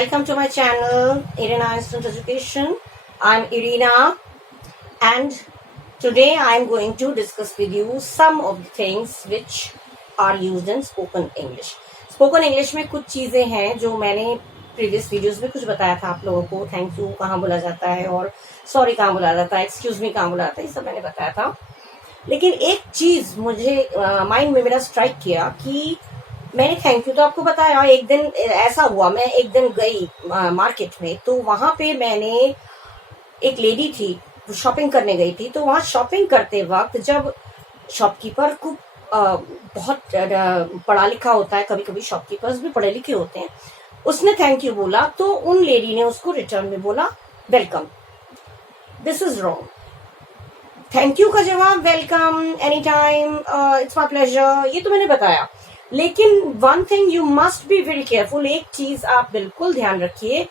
Welcome to my channel, Irina Instant Education. I'm Irina, and today I'm going to discuss with you some of the things which are used in spoken English. Spoken English में कुछ चीजें हैं जो मैंने previous videos में कुछ बताया था आप लोगों को. थैंक यू कहाँ बोला जाता है और सॉरी कहाँ बोला जाता है, एक्सक्यूज मी कहाँ बोला जाता है, ये सब मैंने बताया था. लेकिन एक चीज मुझे माइंड में मेरा स्ट्राइक किया कि मैंने थैंक यू तो आपको बताया. एक दिन ऐसा हुआ, मैं एक दिन गई मार्केट में, तो वहां पे मैंने एक लेडी थी, शॉपिंग करने गई थी. तो वहां शॉपिंग करते वक्त जब शॉपकीपर को बहुत पढ़ा लिखा होता है, कभी कभी शॉपकीपर्स भी पढ़े लिखे होते हैं, उसने थैंक यू बोला तो उन लेडी ने उसको रिटर्न में बोला welcome. This is wrong. Thank you का जवाब welcome, any time, it's my pleasure, ये तो मैंने बताया. लेकिन one thing you must be very careful, एक चीज आप बिल्कुल ध्यान रखिए.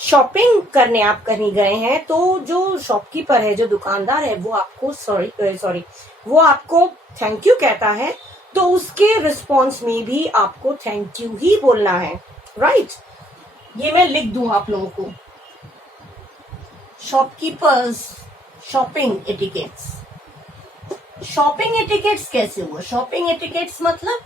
शॉपिंग करने आप कहीं गए हैं तो जो शॉपकीपर है, जो दुकानदार है, वो आपको सॉरी वो आपको थैंक यू कहता है, तो उसके रिस्पॉन्स में भी आपको थैंक यू ही बोलना है. राइट? ये मैं लिख दूं आप लोगों को. Shopkeepers shopping etiquettes. Shopping etiquettes कैसे हुआ? शॉपिंग एटिकेट्स मतलब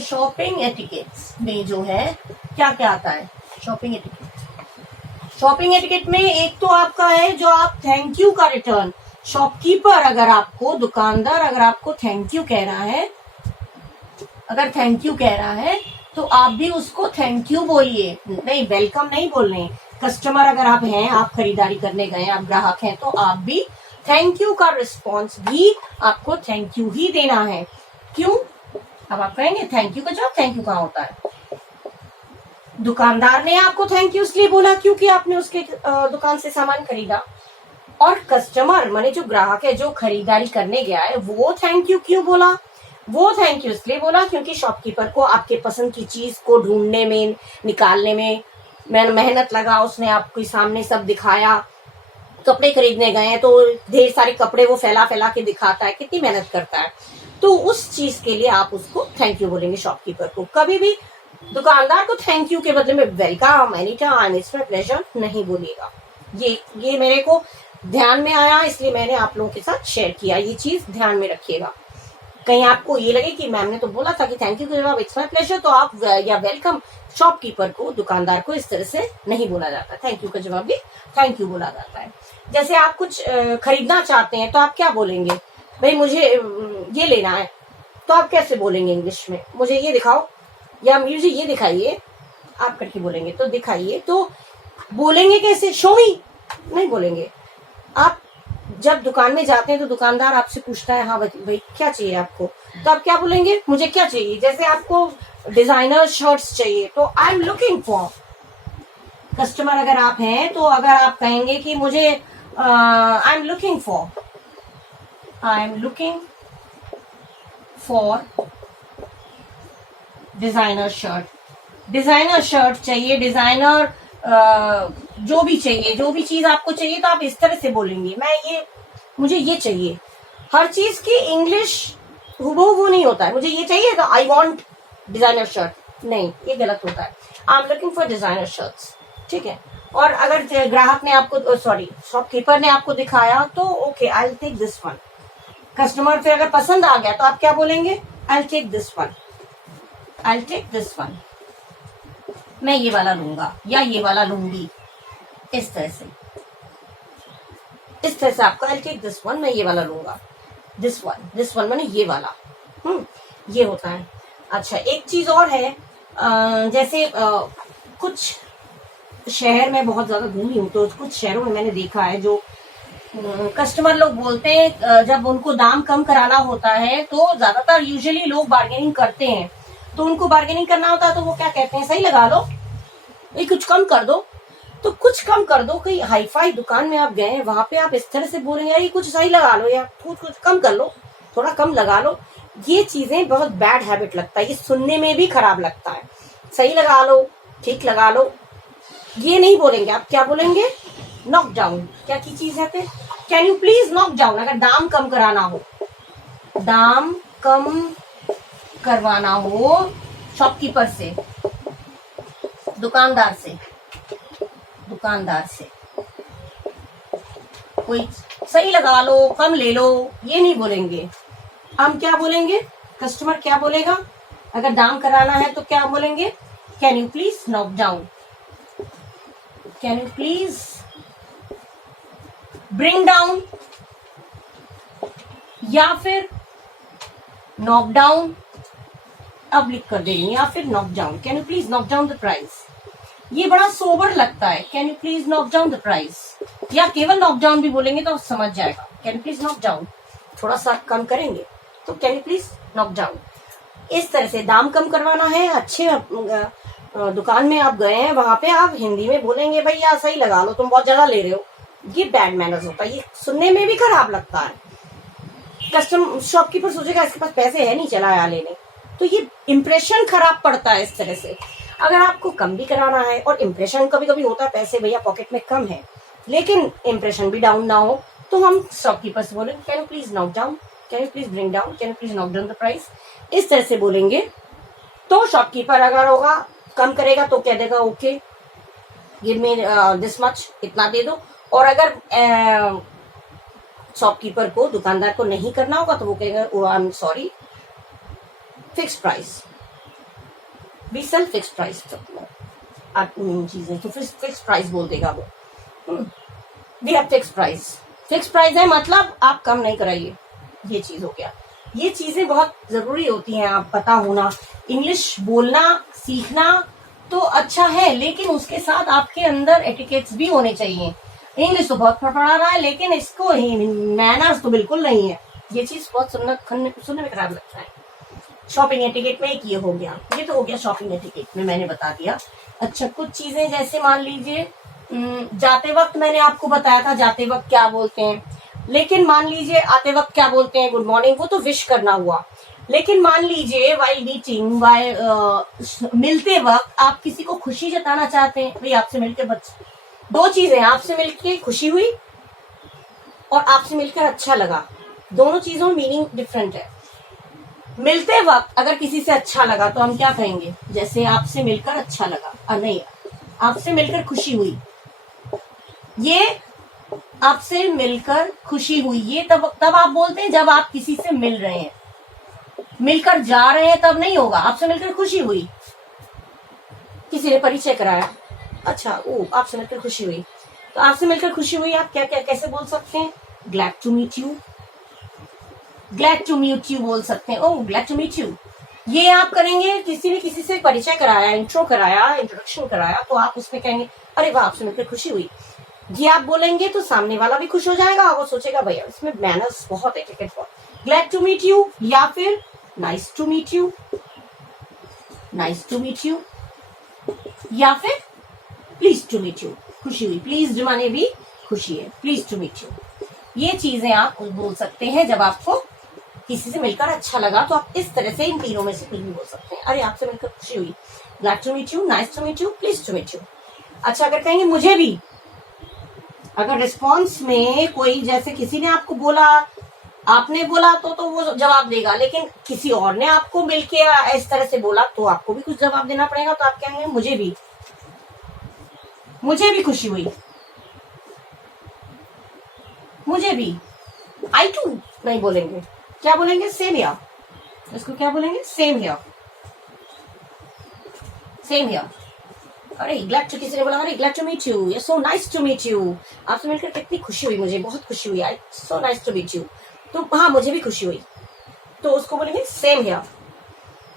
शॉपिंग एटिकेट्स में जो है क्या क्या आता है. शॉपिंग एटिकेट में एक तो आपका है जो आप थैंक यू का रिटर्न. शॉपकीपर अगर आपको, दुकानदार अगर आपको थैंक यू कह रहा है, अगर थैंक यू कह रहा है तो आप भी उसको थैंक यू बोलिए. नहीं, वेलकम नहीं बोल रहे. कस्टमर अगर आप हैं, आप खरीदारी करने गए, आप ग्राहक हैं, तो आप भी थैंक यू का रिस्पॉन्स भी आपको थैंक यू ही देना है. क्यों? अब आप कहेंगे थैंक यू का जवाब थैंक यू कहाँ होता है. दुकानदार ने आपको थैंक यू इसलिए बोला क्योंकि आपने उसके दुकान से सामान खरीदा, और कस्टमर माने जो ग्राहक है, जो खरीदारी करने गया है, वो थैंक यू क्यों बोला? वो थैंक यू इसलिए बोला क्योंकि शॉपकीपर को आपके पसंद की चीज को ढूंढने में, निकालने में मेहनत लगा. उसने आपके सामने सब दिखाया. कपड़े खरीदने गए हैं तो ढेर सारे कपड़े वो फैला फैला के दिखाता है, कितनी मेहनत करता है. तो उस चीज के लिए आप उसको थैंक यू बोलेंगे. शॉपकीपर को कभी भी दुकानदार को थैंक यू के बदले में welcome, any time, it's my pleasure नहीं बोलिएगा. ये मेरे को ध्यान में आया, इसलिए मैंने आप लोगों के साथ शेयर किया. ये चीज ध्यान में रखिएगा. कहीं आपको ये लगे कि मैम ने तो बोला था कि थैंक यू का जवाब इट्स माय प्लेजर, तो आप या वेलकम, शॉपकीपर को, दुकानदार को इस तरह से नहीं बोला जाता. थैंक यू का जवाब भी थैंक यू बोला जाता है. जैसे आप कुछ खरीदना चाहते हैं तो आप क्या बोलेंगे? भाई मुझे ये लेना है, तो आप कैसे बोलेंगे इंग्लिश में? मुझे ये दिखाओ या मुझे ये दिखाइए. आप करके बोलेंगे तो दिखाइए, तो बोलेंगे कैसे? शो मी नहीं बोलेंगे. आप जब दुकान में जाते हैं तो दुकानदार आपसे पूछता है हाँ भाई क्या चाहिए आपको, तो आप क्या बोलेंगे? मुझे क्या चाहिए? जैसे आपको डिजाइनर शर्ट्स चाहिए तो I am looking for. Customer अगर आप हैं तो अगर आप कहेंगे कि मुझे I am looking for designer shirt. Designer shirt चाहिए, डिजाइनर जो भी चाहिए, जो भी चीज आपको चाहिए, तो आप इस तरह से बोलेंगे मुझे ये चाहिए. हर चीज की इंग्लिश हूबहू नहीं होता है. मुझे ये चाहिए तो आई वॉन्ट डिजाइनर शर्ट, नहीं, ये गलत होता है. I am looking for designer shirts. ठीक है. और अगर ग्राहक ने आपको, सॉरी, शॉपकीपर ने आपको दिखाया तो okay, I will take this one. Customer फिर अगर पसंद आ गया तो आप क्या बोलेंगे? I will take this one, मैं ये वाला लूंगा या ये वाला लूंगी. इस तरह से आपका I will take this one, मैं ये वाला लूंगा. दिस वन मैंने ये वाला. ये होता है. अच्छा, एक चीज और है. जैसे कुछ शहर में बहुत ज्यादा घूमी हूँ, तो कुछ शहरों में मैंने देखा है जो कस्टमर लोग बोलते हैं, जब उनको दाम कम कराना होता है तो ज्यादातर यूजुअली लोग बार्गेनिंग करते हैं. तो उनको बार्गेनिंग करना होता है तो वो क्या कहते हैं? सही लगा लो, ये कुछ कम कर दो. तो कुछ कम कर दो. कहीं हाई फाई दुकान में आप गए, वहां पे आप इस तरह से बोलेंगे यार ये कुछ सही लगा लो, या कुछ कम कर लो, थोड़ा कम लगा लो. ये चीजें बहुत बैड हैबिट लगता है. ये सुनने में भी खराब लगता है. सही लगा लो, ठीक लगा लो, ये नहीं बोलेंगे. आप क्या बोलेंगे? Knock down. क्या की चीज है? Can you please knock down. अगर दाम कम कराना हो दाम कम करवाना हो शॉपकीपर से, दुकानदार से, कोई सही लगा लो, कम ले लो, ये नहीं बोलेंगे। हम क्या बोलेंगे? कस्टमर क्या बोलेगा अगर दाम कराना है तो क्या बोलेंगे? Can you please knock down, can you please bring down, या फिर नॉक डाउन, अब लिख कर देंगे, या फिर knock down, can you please knock down the price. ये बड़ा सोबर लगता है, can you please knock down the price, या केवल नॉक डाउन भी बोलेंगे तो समझ जाएगा। Can you please knock down, थोड़ा सा कम करेंगे तो can you please knock down. इस तरह से दाम कम करवाना है, अच्छे दुकान में आप गए हैं, वहां पे आप हिंदी में बोलेंगे भैया सही लगा लो, तुम बहुत ज्यादा ले रहे हो। ये बैड मैनर्स होता है, ये सुनने में भी खराब लगता है। कस्टमर शॉपकीपर सोचेगा इसके पास पैसे है नहीं, चला आया लेने, तो ये इम्प्रेशन खराब पड़ता है इस तरह से। अगर आपको कम भी कराना है, और इम्प्रेशन कभी कभी होता है पैसे भैया पॉकेट में कम है लेकिन इम्प्रेशन भी डाउन ना हो, तो हम शॉपकीपर से बोलेंगे can you please knock down, can you please bring down, can you please knock down the price. इस तरह से बोलेंगे तो शॉपकीपर अगर होगा कम करेगा तो कह देगा okay give me this much, इतना दे दो। और अगर शॉपकीपर को, दुकानदार को नहीं करना होगा तो वो कहेगा I am sorry, fix price, we sell fix price, चीजें तो फिक्स प्राइस बोल देगा वो, we have fix price. Fix price है मतलब आप कम नहीं कराइए, ये चीज हो गया। ये चीजें बहुत जरूरी होती हैं, आप पता होना। इंग्लिश बोलना सीखना तो अच्छा है, लेकिन उसके साथ आपके अंदर एटिकेट्स भी होने चाहिए। इंग्लिश तो बहुत फड़फड़ा रहा है लेकिन इसको मैनर्स तो बिल्कुल नहीं है। ये चीज बहुत सुनने में खराब लगता है। शॉपिंग एटिकेट में एक ये हो गया, ये तो हो गया शॉपिंग एटिकेट में, मैंने बता दिया। अच्छा, कुछ चीजें जैसे मान लीजिए जाते वक्त मैंने आपको बताया था जाते वक्त क्या बोलते हैं, लेकिन मान लीजिए आते वक्त क्या बोलते हैं, गुड मॉर्निंग, वो तो विश करना हुआ। लेकिन मान लीजिए वाइल मीटिंग, मिलते वक्त आप किसी को खुशी जताना चाहते हैं, भाई आपसे मिलकर दो चीजें, आपसे मिलकर खुशी हुई और आपसे मिलकर अच्छा लगा, दोनों चीजों में मीनिंग डिफरेंट है। मिलते वक्त अगर किसी से अच्छा लगा तो हम क्या कहेंगे, जैसे आपसे मिलकर अच्छा लगा, नहीं आपसे मिलकर खुशी हुई, ये आपसे मिलकर खुशी हुई, ये तब आप बोलते हैं जब आप किसी से मिल रहे हैं। मिलकर जा रहे हैं तब नहीं होगा। आपसे मिलकर खुशी हुई, किसी ने परिचय कराया, अच्छा ओ आपसे मिलकर खुशी हुई, तो आपसे मिलकर खुशी हुई आप क्या क्या कैसे बोल सकते हैं, glad to meet you, glad to meet you बोल सकते हैं, oh glad to meet you. ये आप करेंगे, किसी ने किसी से परिचय कराया, इंट्रो कराया, इंट्रोडक्शन कराया, तो आप उसमें कहेंगे अरे वाह आपसे मिलकर खुशी हुई। ये आप बोलेंगे तो सामने वाला भी खुश हो जाएगा, वो सोचेगा भैया इसमें मैनर्स बहुत है, ग्लैड टू मीट यू, या फिर nice to meet you, nice to meet you, या फिर प्लीज टू मीट यू, खुशी हुई, प्लीज माने भी खुशी है, प्लीज टू मीट यू। ये चीजें आप बोल सकते हैं जब आपको किसी से मिलकर अच्छा लगा, तो आप इस तरह से इन तीनों में से कुछ भी बोल सकते हैं। अरे आपसे मिलकर खुशी हुई, glad to meet you, nice to meet you, please to meet you. अच्छा, अगर कहेंगे मुझे भी, अगर रिस्पॉन्स में कोई, जैसे किसी ने आपको बोला, आपने बोला तो वो जवाब देगा, लेकिन किसी और ने आपको मिलके इस तरह से बोला तो आपको भी कुछ जवाब देना पड़ेगा। तो आप कहेंगे मुझे भी खुशी हुई, मुझे भी, आई टू नहीं बोलेंगे, क्या बोलेंगे, सेम हियर। इसको क्या बोलेंगे, सेम हियर, सेम हियर। अरे ग्लैड टू, किसी ने बोला अरे glad to meet you, so nice to meet you, आपसे मिलकर कितनी खुशी हुई, मुझे बहुत खुशी हुई, I so nice to meet you, तो हाँ मुझे भी खुशी हुई, तो उसको बोलेंगे सेम हियर।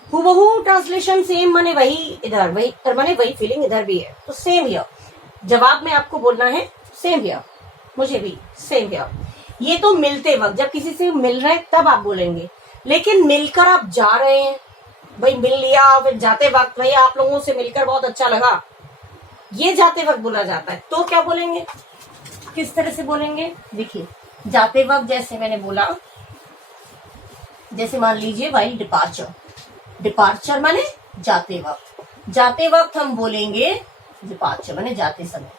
हूबहू ट्रांसलेशन सेम माने वही इधर, वही माने वही फीलिंग इधर भी है, तो सेम हियर। जवाब में आपको बोलना है सेम हियर, मुझे भी सेम हियर। ये तो मिलते वक्त, जब किसी से मिल रहे हैं तब आप बोलेंगे, लेकिन मिलकर आप जा रहे हैं, भाई मिल लिया, फिर जाते वक्त भाई आप लोगों से मिलकर बहुत अच्छा लगा, ये जाते वक्त बोला जाता है, तो क्या बोलेंगे, किस तरह से बोलेंगे, देखिए जाते वक्त जैसे मैंने बोला, जैसे मान लीजिए वाइल डिपार्चर, डिपार्चर माने जाते वक्त, जाते वक्त हम बोलेंगे डिपार्चर माने जाते समय,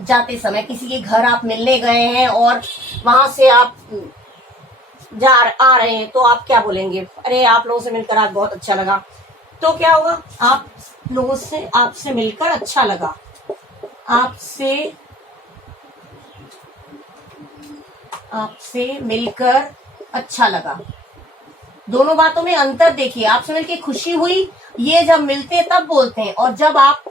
जाते समय किसी के घर आप मिलने गए हैं और वहां से आप जा आ रहे हैं तो आप क्या बोलेंगे? अरे आप लोगों से मिलकर आज बहुत अच्छा लगा। तो क्या होगा? आप लोगों से आपसे मिलकर अच्छा लगा, आपसे मिलकर अच्छा लगा। दोनों बातों में अंतर देखिए। आपसे मिलकर खुशी हुई, ये जब मिलते हैं तब बोलते हैं, और जब आप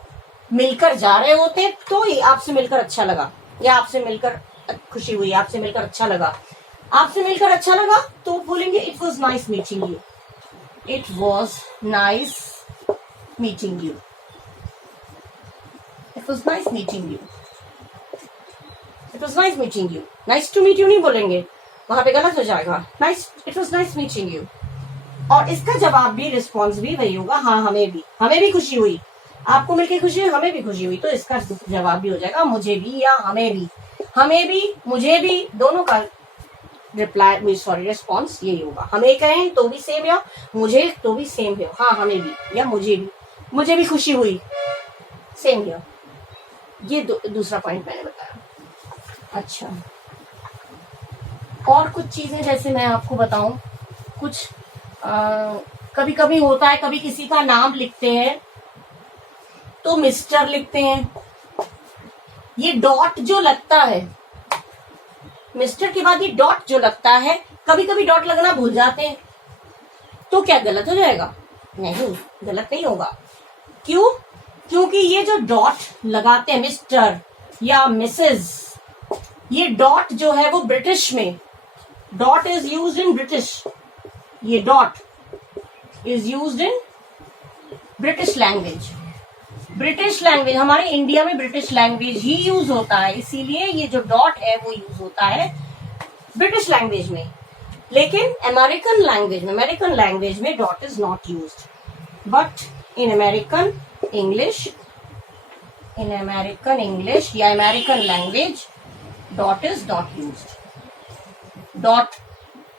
मिलकर जा रहे होते हैं तो ही आपसे मिलकर अच्छा लगा, या आपसे मिलकर खुशी हुई, आपसे मिलकर अच्छा लगा। आपसे मिलकर अच्छा लगा तो बोलेंगे it was nice meeting you, it was nice meeting you, it was nice meeting you, it was nice meeting you. Nice to meet you नहीं बोलेंगे, वहां पे गलत हो जाएगा। Nice, it was nice meeting you. और इसका जवाब भी, रिस्पॉन्स भी वही होगा, हाँ हमें भी खुशी हुई। आपको मिलकर खुशी हुई, हमें भी खुशी हुई, तो इसका जवाब भी हो जाएगा मुझे भी या हमें भी। हमें भी, मुझे भी, दोनों का रिस्पॉन्स यही होगा। हमें कहें तो भी सेम या मुझे तो भी सेम है, हाँ हमें भी या मुझे भी खुशी हुई, सेम है। ये दूसरा पॉइंट मैंने बताया। अच्छा, और कुछ चीजें जैसे मैं आपको बताऊं, कुछ कभी कभी होता है, कभी किसी का नाम लिखते हैं तो मिस्टर लिखते हैं। ये डॉट जो लगता है, मिस्टर के बाद ये डॉट जो लगता है, कभी कभी डॉट लगना भूल जाते हैं, तो क्या गलत हो जाएगा? नहीं, गलत नहीं होगा। क्यों? क्योंकि ये जो डॉट लगाते हैं, मिस्टर या मिसेस, ये डॉट जो है वो ब्रिटिश में, dot is used in British, ये dot is used in British language. British language, हमारे इंडिया में ब्रिटिश लैंग्वेज ही यूज होता है, इसीलिए ये जो डॉट है वो यूज होता है ब्रिटिश लैंग्वेज में। लेकिन अमेरिकन लैंग्वेज में dot is not used, but in American English या American language dot is not used. Dot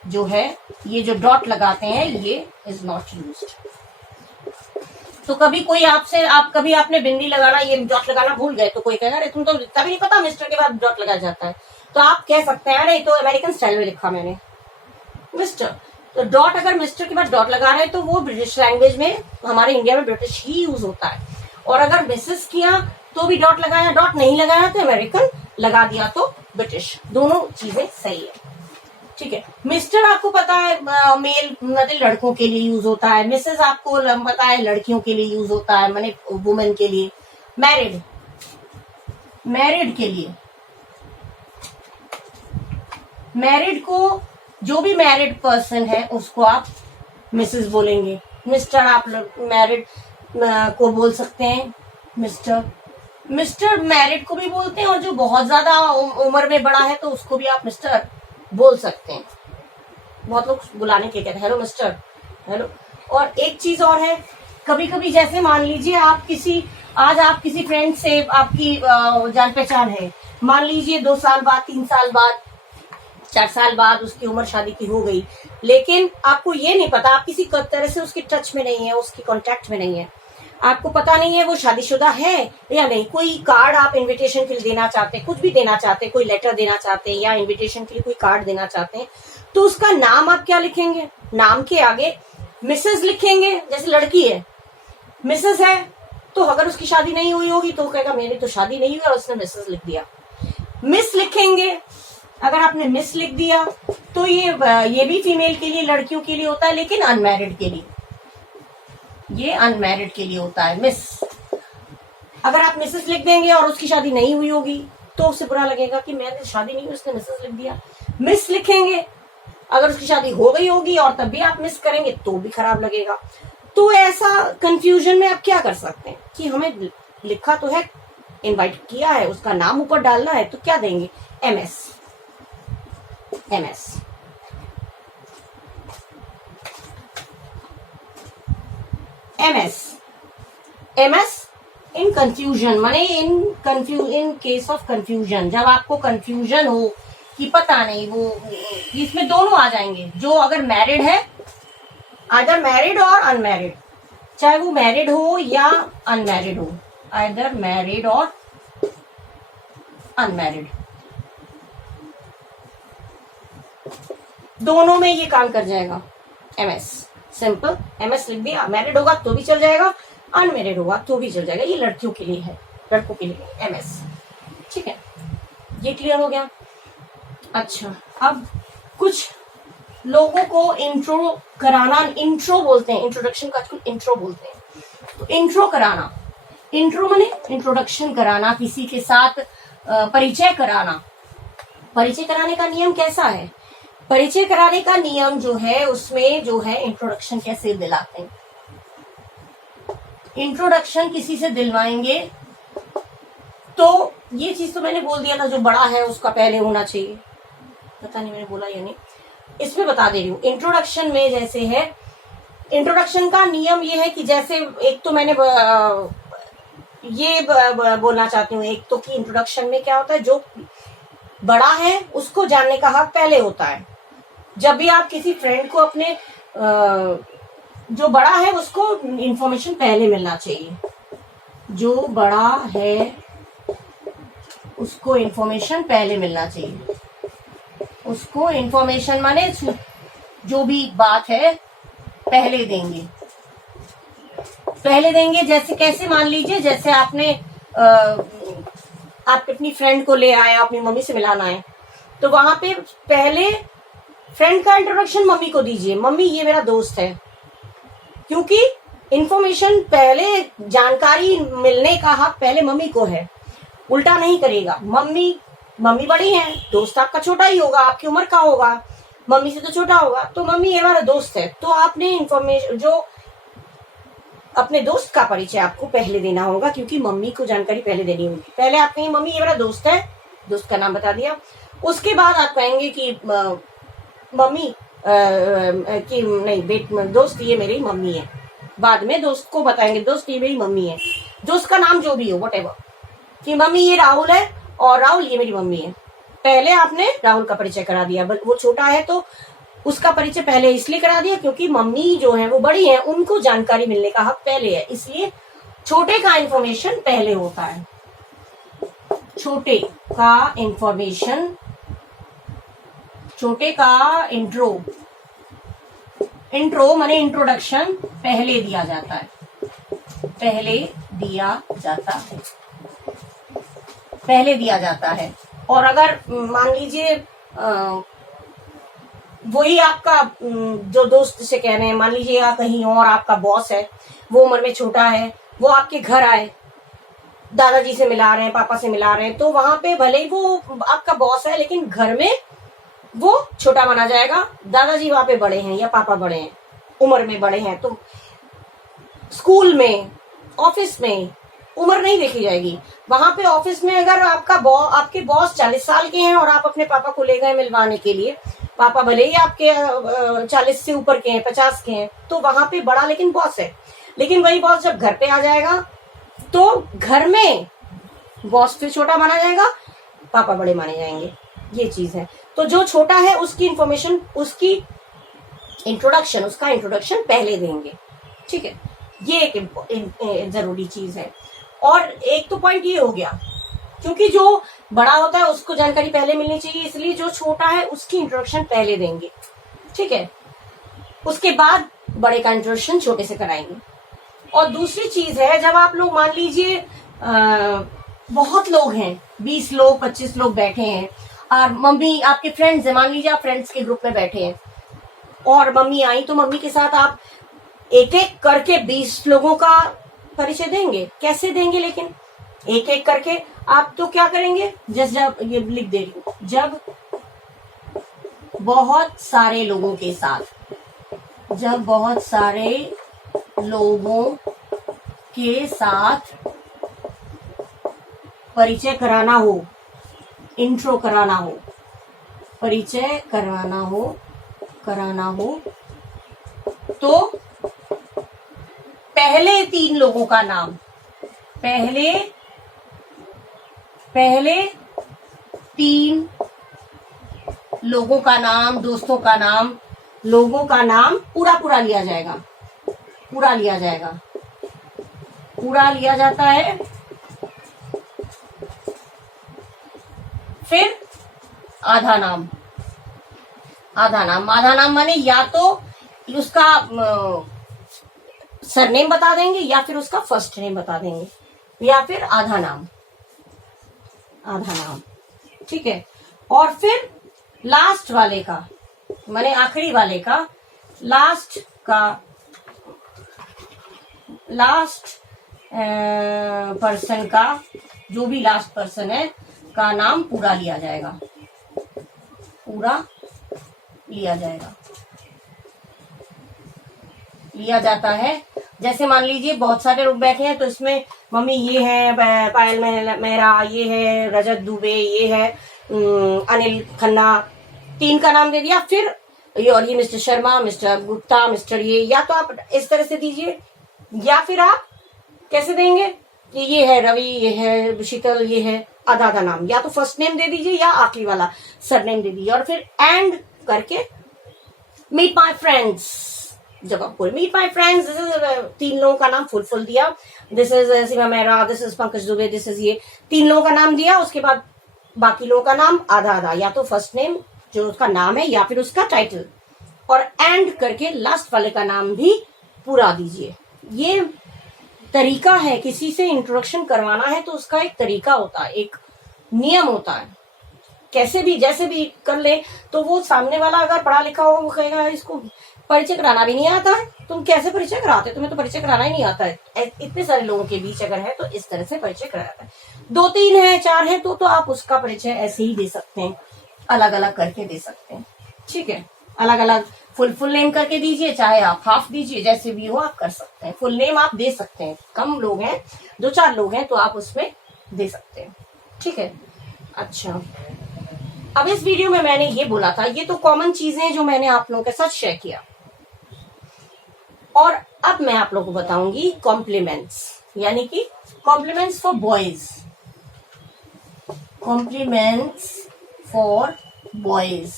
जो है, ये जो डॉट लगाते हैं, ये इज नॉट यूज्ड। तो कभी कोई कभी आपने बिंदी लगाना, ये डॉट लगाना भूल गए, तो कोई कहेगा अरे तुम तो इतना भी नहीं पता मिस्टर के बाद डॉट लगाया जाता है। तो आप कह सकते हैं अरे तो अमेरिकन स्टाइल में लिखा मैंने मिस्टर। तो डॉट, अगर मिस्टर के बाद डॉट लगा रहे हैं तो वो ब्रिटिश लैंग्वेज में, हमारे इंडिया में ब्रिटिश ही यूज होता है। और अगर मिसेस किया तो भी डॉट लगाया, डॉट नहीं लगाया तो अमेरिकन, लगा दिया तो ब्रिटिश। दोनों चीजें सही है, ठीक है। मिस्टर आपको पता है मेल मतलब लड़कों के लिए यूज होता है, मिसेस आपको पता है लड़कियों के लिए यूज होता है, माने वुमेन के लिए। मैरिड के लिए, मैरिड को, जो भी मैरिड पर्सन है उसको आप मिसेस बोलेंगे। मिस्टर आप मैरिड को बोल सकते हैं मिस्टर मैरिड को भी बोलते हैं, और जो बहुत ज्यादा उम्र में बड़ा है तो उसको भी आप मिस्टर बोल सकते हैं। बहुत लोग बुलाने के कहते हैं हेलो मिस्टर, हेलो। और एक चीज और है, कभी कभी जैसे मान लीजिए आप किसी फ्रेंड से आपकी जान पहचान है, मान लीजिए 2 साल बाद, 3 साल बाद, 4 साल बाद उसकी उम्र शादी की हो गई, लेकिन आपको ये नहीं पता, आप किसी तरह से उसकी टच में नहीं है, उसकी कांटेक्ट में नहीं है, आपको पता नहीं है वो शादीशुदा है या नहीं। कोई कार्ड आप इनविटेशन के लिए देना चाहते हैं, कुछ भी देना चाहते हैं, कोई लेटर देना चाहते हैं या इनविटेशन के लिए कोई कार्ड देना चाहते हैं, तो उसका नाम आप क्या लिखेंगे? नाम के आगे मिसेस लिखेंगे। जैसे लड़की है, मिसेस है, तो अगर उसकी शादी नहीं हुई होगी तो कहेगा मेरी तो शादी नहीं हुई और उसने मिसेस लिख दिया। मिस लिखेंगे, अगर आपने मिस लिख दिया तो ये भी फीमेल के लिए, लड़कियों के लिए होता है, लेकिन अनमैरिड के लिए, ये अनमैरिड के लिए होता है मिस। अगर आप मिसेस लिख देंगे और उसकी शादी नहीं हुई होगी तो उसे बुरा लगेगा कि मैंने शादी नहीं हुई, उसने मिसेस लिख दिया। मिस लिखेंगे, अगर उसकी शादी हो गई होगी और तब भी आप मिस करेंगे तो भी खराब लगेगा। तो ऐसा कंफ्यूजन में आप क्या कर सकते हैं कि हमें लिखा तो है, इनवाइट किया है, उसका नाम ऊपर डालना है, तो क्या देंगे? एमएस। इन कंफ्यूजन, माने इन केस ऑफ कंफ्यूजन, जब आपको कंफ्यूजन हो कि पता नहीं, वो इसमें दोनों आ जाएंगे। जो अगर मैरिड है, आइदर मैरिड और अनमैरिड, चाहे वो मैरिड हो या अनमैरिड हो, आइदर मैरिड और अनमैरिड। दोनों में ये काम कर जाएगा। MS सिंपल, MS लिख दिया। मैरिड होगा तो भी चल जाएगा, अनमैरिड होगा तो भी चल जाएगा। ये लड़कियों के लिए है, लड़कों के लिए MS। ठीक है, ये क्लियर हो गया। अच्छा, अब कुछ लोगों को इंट्रो कराना, इंट्रो बोलते हैं, इंट्रोडक्शन का इंट्रो बोलते हैं। तो इंट्रो कराना, इंट्रो माने इंट्रोडक्शन कराना, किसी के साथ परिचय कराना। परिचय कराने का नियम कैसा है? परिचय कराने का नियम जो है उसमें जो है इंट्रोडक्शन कैसे दिलाते हैं। इंट्रोडक्शन किसी से दिलवाएंगे तो ये चीज तो मैंने बोल दिया था, जो बड़ा है उसका पहले होना चाहिए। पता नहीं मैंने बोला या नहीं, इसमें बता दे रही हूँ। इंट्रोडक्शन में जैसे है, इंट्रोडक्शन का नियम ये है कि जैसे एक तो मैंने ये बोलना चाहती हूँ, एक तो कि इंट्रोडक्शन में क्या होता है, जो बड़ा है उसको जानने का हक पहले होता है। जब भी आप किसी फ्रेंड को अपने जो बड़ा है उसको इंफॉर्मेशन पहले मिलना चाहिए। जो बड़ा है उसको इंफॉर्मेशन पहले मिलना चाहिए। उसको इंफॉर्मेशन माने जो भी बात है पहले देंगे, पहले देंगे। जैसे कैसे, मान लीजिए जैसे आपने आप अपनी फ्रेंड को ले आए, अपनी मम्मी से मिलाना है, तो वहां पे पहले फ्रेंड का इंट्रोडक्शन मम्मी को दीजिए। मम्मी ये मेरा दोस्त है, क्योंकि इंफॉर्मेशन पहले, जानकारी मिलने का हक पहले मम्मी को है, उल्टा नहीं करेगा। मम्मी बड़ी है, दोस्त आपका छोटा ही होगा, आपकी उम्र का होगा, मम्मी से तो छोटा होगा, तो मम्मी ये हमारा दोस्त है, तो आपने इंफॉर्मेशन, जो अपने दोस्त का परिचय आपको पहले देना होगा, क्योंकि मम्मी को जानकारी पहले देनी होगी। पहले आप कहेंगे मम्मी ये मेरा दोस्त है, दोस्त का नाम बता दिया। उसके बाद आप कहेंगे कि मम्मी कि नहीं दोस्त ये मेरी मम्मी है। बाद में दोस्त को बताएंगे दोस्त ये मेरी मम्मी है, दोस्त का नाम जो भी हो व्हाटएवर, कि मम्मी ये राहुल है और राहुल ये मेरी मम्मी है। पहले आपने राहुल का परिचय करा दिया, वो छोटा है तो उसका परिचय पहले इसलिए करा दिया क्योंकि मम्मी जो है वो बड़ी है, उनको जानकारी मिलने का हक पहले है, इसलिए छोटे का इंफॉर्मेशन पहले होता है। छोटे का इंफॉर्मेशन, छोटे का इंट्रो माने इंट्रोडक्शन पहले दिया जाता है, पहले दिया जाता है, पहले दिया जाता है। और अगर मान लीजिए वही आपका जो दोस्त से कह रहे हैं, मान लीजिए या कहीं और आपका बॉस है, वो उम्र में छोटा है, वो आपके घर आए, दादाजी से मिला रहे हैं, पापा से मिला रहे हैं, तो वहां पे भले ही वो आपका बॉस है लेकिन घर में वो छोटा माना जाएगा। दादाजी वहां पे बड़े हैं या पापा बड़े हैं, उम्र में बड़े हैं, तो स्कूल में, ऑफिस में उम्र नहीं देखी जाएगी। वहां पे ऑफिस में अगर आपके बॉस 40 साल के हैं और आप अपने पापा को ले गए मिलवाने के लिए, पापा भले ही आपके 40 से ऊपर के हैं, 50 के हैं, तो वहां पे बड़ा लेकिन बॉस है। लेकिन वही बॉस जब घर पे आ जाएगा तो घर में बॉस फिर छोटा माना जाएगा, पापा बड़े माने जाएंगे। ये चीज है। तो जो छोटा है उसकी इंफॉर्मेशन, उसकी इंट्रोडक्शन, उसका इंट्रोडक्शन पहले देंगे। ठीक है, ये एक जरूरी चीज है। और एक तो पॉइंट ये हो गया, क्योंकि जो बड़ा होता है उसको जानकारी पहले मिलनी चाहिए, इसलिए जो छोटा है उसकी इंट्रोडक्शन पहले देंगे। ठीक है, उसके बाद बड़े का इंट्रोडक्शन छोटे से कराएंगे। और दूसरी चीज है, जब आप लोग मान लीजिए बहुत लोग हैं, 20 लोग 25 लोग बैठे हैं, और मम्मी आपके फ्रेंड्स है, मान लीजिए आप फ्रेंड्स के ग्रुप में बैठे हैं और मम्मी आई, तो मम्मी के साथ आप एक एक करके 20 लोगों का परिचय देंगे। कैसे देंगे? लेकिन एक एक करके आप तो क्या करेंगे, जब ये लिख दे रही हूं, जब बहुत सारे लोगों के साथ, जब बहुत सारे लोगों के साथ परिचय कराना हो, इंट्रो कराना हो, परिचय कराना हो तो पहले 3 लोगों का नाम, पहले 3 लोगों का नाम, दोस्तों का नाम, लोगों का नाम पूरा लिया जाएगा, पूरा लिया जाता है। फिर आधा नाम, आधा नाम। आधा नाम माने या तो उसका सरनेम बता देंगे या फिर उसका फर्स्ट नेम बता देंगे या फिर आधा नाम। आधा नाम, ठीक है। और फिर लास्ट वाले का माने आखिरी वाले का, लास्ट पर्सन का, जो भी लास्ट पर्सन है का नाम पूरा लिया जाएगा, पूरा लिया जाता है। जैसे मान लीजिए बहुत सारे लोग बैठे हैं तो इसमें मम्मी ये है पायल मेहरा, ये है रजत दुबे, ये है अनिल खन्ना, 3 का नाम दे दिया। फिर ये mister Sharma, mister Gupta, mister ये, या तो आप इस तरह से दीजिए या फिर आप कैसे देंगे कि ये है रवि, ये है शीतल, ये है आधा आधा नाम। या तो फर्स्ट नेम दे दीजिए या आखिरी वाला सरनेम दे दीजिए और फिर एंड करके मीट माय फ्रेंड्स। जब आप पूरे मीट माय फ्रेंड्स, 3 लोगों का नाम फुल दिया, this is Seema Mehra, this is Pankaj Dubey, this is ये 3 लोगों का नाम दिया। उसके बाद बाकी लोगों का नाम आधा आधा, या तो फर्स्ट नेम जो उसका नाम है या फिर उसका टाइटल, और एंड करके लास्ट वाले का नाम भी पूरा दीजिए। ये तरीका है, किसी से इंट्रोडक्शन करवाना है तो उसका एक तरीका होता है, एक नियम होता है। कैसे भी जैसे भी कर ले तो वो सामने वाला अगर पढ़ा लिखा हो वो कहेगा इसको परिचय कराना भी नहीं आता है, तुम कैसे परिचय कराते, तुम्हें तो परिचय कराना ही नहीं आता है। इतने सारे लोगों के बीच अगर है तो इस तरह से परिचय कराता है। 2 3 है 4 है तो आप उसका परिचय ऐसे ही दे सकते हैं, अलग अलग करके दे सकते हैं, ठीक है। अलग अलग फुल नेम करके दीजिए, चाहे आप हाफ दीजिए, जैसे भी हो आप कर सकते हैं। फुल नेम आप दे सकते हैं, कम लोग हैं 2 4 लोग हैं तो आप उसमें दे सकते हैं, ठीक है। अच्छा, अब इस वीडियो में मैंने ये बोला था, ये तो कॉमन चीजें जो मैंने आप लोगों के साथ शेयर किया, और अब मैं आप लोगों को बताऊंगी कॉम्प्लीमेंट्स, यानी कि compliments for boys. Compliments for boys,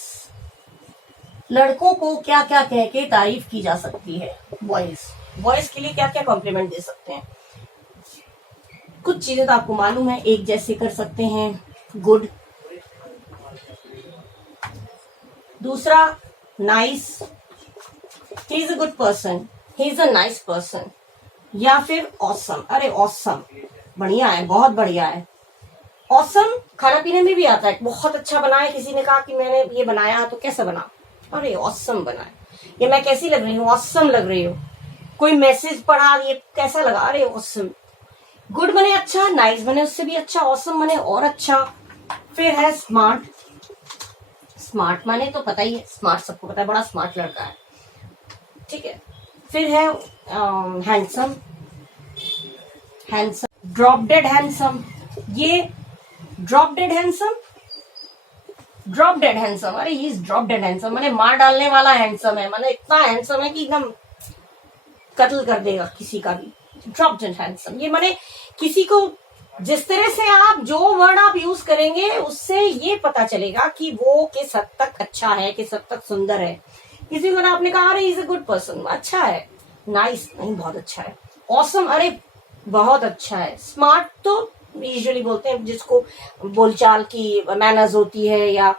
लड़कों को क्या क्या कह के तारीफ की जा सकती है। बॉयज के लिए क्या क्या कॉम्प्लीमेंट दे सकते हैं, कुछ चीजें तो आपको मालूम है। एक जैसे कर सकते हैं गुड, दूसरा nice, he is a good person, he is a nice person, या फिर ऑसम, अरे ऑसम बढ़िया है, बहुत बढ़िया है। ऑसम खाना पीने में भी आता है, बहुत अच्छा बना है, किसी ने कहा कि मैंने ये बनाया तो कैसा बना, अरे ऑसम बना है, ये मैं कैसी लग रही हूँ, ऑसम लग रही हूँ। कोई मैसेज पढ़ा, ये कैसा लगा, अरे ऑसम। गुड बने अच्छा, नाइस बने उससे भी अच्छा, ऑसम बने और अच्छा। फिर है स्मार्ट, स्मार्ट माने तो पता ही है, स्मार्ट सबको पता है, बड़ा स्मार्ट लड़का है, ठीक है। फिर है हैंडसम, ड्रॉप डेड हैंडसम, ये ड्रॉप डेड हैंडसम, अरे he is drop dead handsome माने मार डालने वाला हैंडसम है, माने इतना हैंडसम है कि एकदम कत्ल कर देगा किसी का भी। ड्रॉप डेड हैंडसम ये माने किसी को जिस तरह से आप जो वर्ड आप यूज करेंगे उससे ये पता चलेगा कि वो किस हद तक अच्छा है, किस हद तक सुंदर है। किसी को ना आपने कहा अरे इज अ गुड पर्सन, अच्छा है, नाइस नहीं बहुत अच्छा है, ऑसम अरे बहुत अच्छा है, स्मार्ट तो यूजुअली बोलते हैं जिसको बोलचाल की मैनर्स होती है या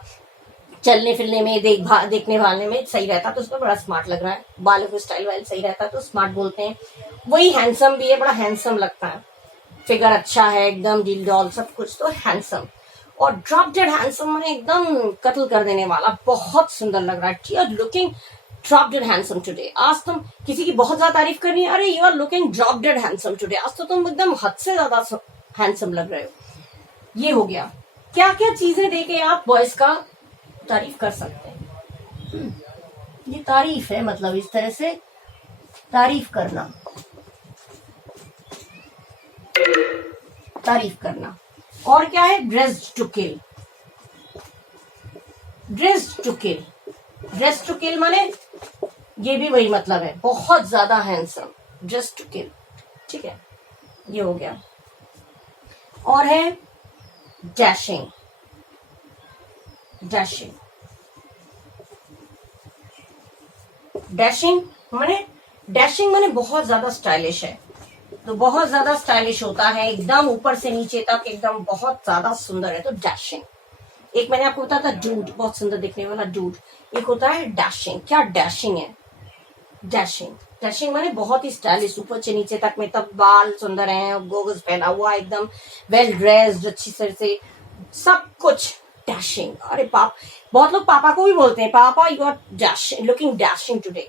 चलने फिरने में देखने भालने में सही रहता तो उसमें बड़ा स्मार्ट लग रहा है, बालों को स्टाइल वाइल सही रहता तो स्मार्ट बोलते हैं। वही हैंडसम भी है, बड़ा हैंडसम लगता है, फिगर अच्छा है एकदम, डील डॉल सब कुछ, तो हैंडसम। और ड्रॉप डेड हैंडसम मैंने एकदम कत्ल कर देने वाला, बहुत सुंदर लग रहा है, you are looking drop dead handsome today. आज तुम किसी की बहुत ज्यादा तारीफ कर रही है, अरे you are looking drop dead handsome today, आज तो तुम एकदम हद से ज्यादा हैंडसम लग रहे हो। ये हो गया, क्या क्या चीजें देके आप बॉयज का तारीफ कर सकते हैं। ये तारीफ है, मतलब इस तरह से तारीफ करना, तारीफ करना। और क्या है, dressed to kill, dressed to kill, dress to kill माने ये भी वही मतलब है, बहुत ज्यादा हैंडसम, ड्रेस टू किल, ठीक है, ये हो गया। और है डैशिंग, डैशिंग, डैशिंग माने बहुत ज्यादा स्टाइलिश है, तो बहुत ज्यादा स्टाइलिश होता है, एकदम ऊपर से नीचे तक एकदम बहुत ज्यादा सुंदर है, तो डैशिंग। एक मैंने आपको बताया था डूड, बहुत सुंदर दिखने वाला डूड। एक होता है डैशिंग। क्या डैशिंग है? डैशिंग, डैशिंग माने बहुत ही स्टाइलिश, ऊपर से नीचे तक में, तब बाल सुंदर हैं, गोगल्स पहना हुआ, एकदम वेल ड्रेस्ड, अच्छी तरह से सब कुछ डैशिंग। अरे पाप, बहुत लोग पापा को भी बोलते हैं, पापा you are dashing, looking dashing today.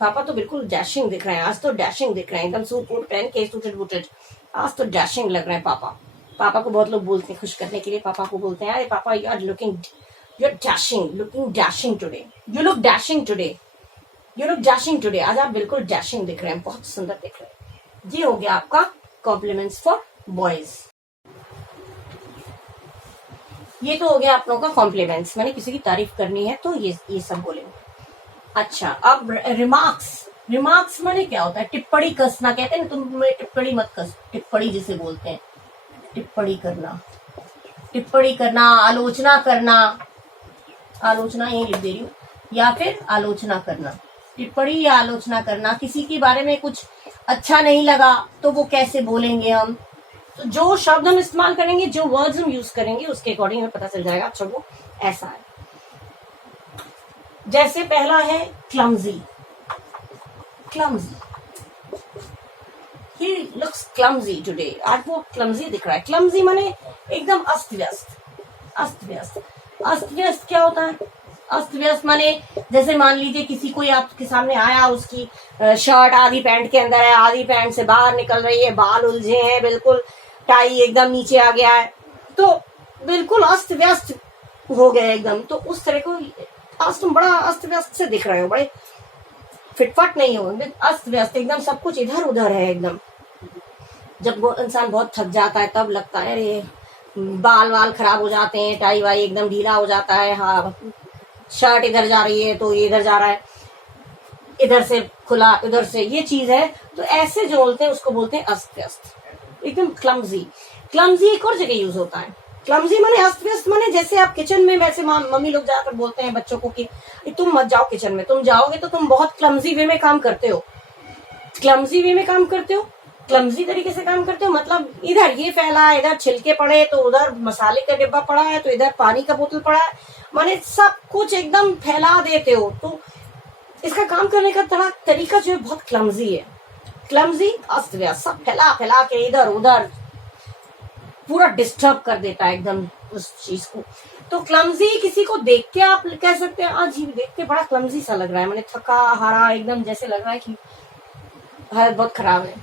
पापा तो बिल्कुल डैशिंग दिख रहे हैं आज, तो डैशिंग दिख रहे हैं, एकदम सूट वूट पहन के, सूटेड वूटेड, आज तो डैशिंग लग रहे हैं पापा। पापा को बहुत लोग बोलते हैं, खुश करने के लिए पापा को बोलते हैं, अरे पापा you are looking, you are dashing, looking dashing today, you look dashing today, you look dashing today, आज आप बिल्कुल डैशिंग दिख रहे हैं, बहुत सुंदर दिख रहे हैं। ये हो गया आपका कॉम्प्लीमेंट्स फॉर बॉयज। ये तो हो गया आप लोगों का कॉम्प्लीमेंट्स, मैंने किसी की तारीफ करनी है तो ये सब बोलेंगे। अच्छा, अब रिमार्क्स। रिमार्क्स माने क्या होता है? टिप्पणी कसना, कहते हैं ना, तुम टिप्पणी मत कस, टिप्पणी जिसे बोलते हैं, टिप्पणी करना, टिप्पणी करना, आलोचना करना, आलोचना यही लिख दे रही हूँ, या फिर आलोचना करना, टिप्पणी या आलोचना करना। किसी के बारे में कुछ अच्छा नहीं लगा तो वो कैसे बोलेंगे हम, तो जो शब्द हम इस्तेमाल करेंगे, जो वर्ड्स हम यूज करेंगे, उसके अकॉर्डिंग हमें पता चल जाएगा अच्छा वो ऐसा है। जैसे पहला है clumsy. Clumsy, he looks clumsy today, आज वो क्लमजी दिख रहा है। क्लमजी माने एकदम अस्त व्यस्त, अस्त व्यस्त। अस्त व्यस्त क्या होता है? अस्त व्यस्त माने जैसे मान लीजिए किसी कोई आपके सामने आया, उसकी शर्ट आधी पैंट के अंदर है, आधी पैंट से बाहर निकल रही है, बाल उलझे हैं, बिल्कुल टाई एकदम नीचे आ गया है, तो बिल्कुल अस्त व्यस्त हो गए एकदम। तो उस तरह को आज तुम बड़ा अस्त व्यस्त से दिख रहे हो, बड़े फिटफाट नहीं हो, अस्त व्यस्त, एकदम सब कुछ इधर उधर है एकदम। जब वो इंसान बहुत थक जाता है तब लगता है अरे बाल वाल खराब हो जाते हैं, टाई वाई एकदम ढीला हो जाता है, हाँ शर्ट इधर जा रही है तो इधर जा रहा है, इधर से खुला, इधर से, ये चीज है। तो ऐसे जो बोलते हैं उसको बोलते हैं अस्त व्यस्त, एकदम क्लमजी। क्लमजी एक और जगह यूज होता है। क्लमजी माने अस्त व्यस्त माने जैसे आप किचन में, वैसे मम्मी लोग जाकर बोलते हैं बच्चों को कि तुम मत जाओ किचन में, तुम जाओगे तो तुम बहुत क्लमजी वे में काम करते हो, क्लमजी वे में काम करते हो, क्लमजी तरीके से काम करते हो, मतलब इधर ये फैला है, इधर छिलके पड़े तो उधर मसाले का डिब्बा पड़ा है, तो इधर पानी का बोतल पड़ा है, माने सब कुछ एकदम फैला देते हो। तो इसका काम करने का तरीका जो है बहुत क्लमजी है। क्लमजी अस्त व्यस्त, सब फैला फैला के इधर उधर पूरा डिस्टर्ब कर देता है एकदम उस चीज को। तो क्लमजी किसी को देख के आप कह सकते हैं आज ही देख के बड़ा क्लमजी सा लग रहा है, मैंने थका हारा एकदम जैसे लग रहा है कि हालत बहुत खराब है।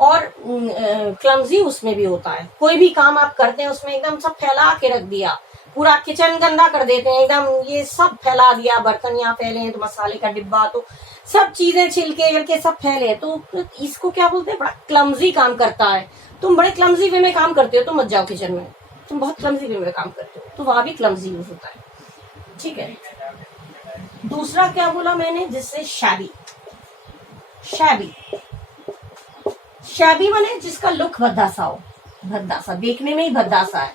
और क्लमजी उसमें भी होता है, कोई भी काम आप करते हैं उसमें एकदम सब फैला के रख दिया, पूरा किचन गंदा कर देते हैं एकदम, ये सब फैला दिया, बर्तन यहाँ फैले हैं तो मसाले का डिब्बा, तो सब चीजें छिलके विलके सब फैले, तो इसको क्या बोलते हैं? बड़ा क्लमजी काम करता है। तुम बड़े क्लमजी वे में काम करते हो तो मत जाओ किचन में, तुम बहुत क्लमजी वे में काम करते हो, तो वहां भी क्लमजी यूज होता है। ठीक है, दूसरा क्या बोला मैंने? जिससे शैबी। शैबी, शैबी माने जिसका लुक भद्दा सा हो, भद्दा सा, देखने में ही भद्दा सा है,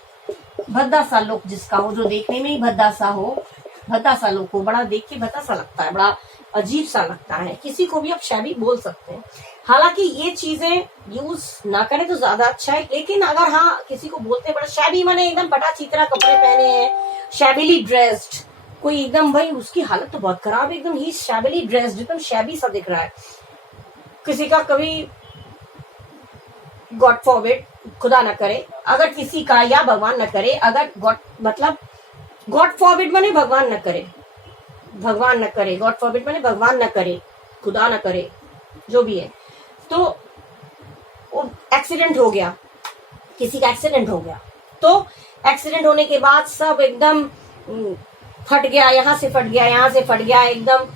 भद्दा सा लुक जिसका हो, जो देखने में ही भद्दा सा हो, भद्दा सा लुक हो, बड़ा देख के भद्दा सा लगता है, बड़ा अजीब सा लगता है, किसी को भी आप शैबी बोल सकते हैं। हालांकि ये चीजें यूज ना करें तो ज्यादा अच्छा है, लेकिन अगर हाँ किसी को बोलते हैं बड़ा शैबी माने एकदम पटा चीतरा कपड़े पहने हैं, शैबीली ड्रेस्ड, कोई एकदम भाई उसकी हालत तो बहुत खराब है, एकदम ही शैबीली ड्रेस्ड, एकदम शैबी सा दिख रहा है। किसी का कभी गॉड फॉरबिड, खुदा न करे, अगर किसी का, या भगवान न करे, अगर गॉड मतलब गॉड फॉरबिड माने भगवान न करे, भगवान न करे, गॉड फॉरबिड माने भगवान न करे, खुदा न करे, जो भी है, तो एक्सीडेंट हो गया, किसी का एक्सीडेंट हो गया, तो एक्सीडेंट होने के बाद सब एकदम फट गया, यहाँ से फट गया, यहाँ से फट गया, एकदम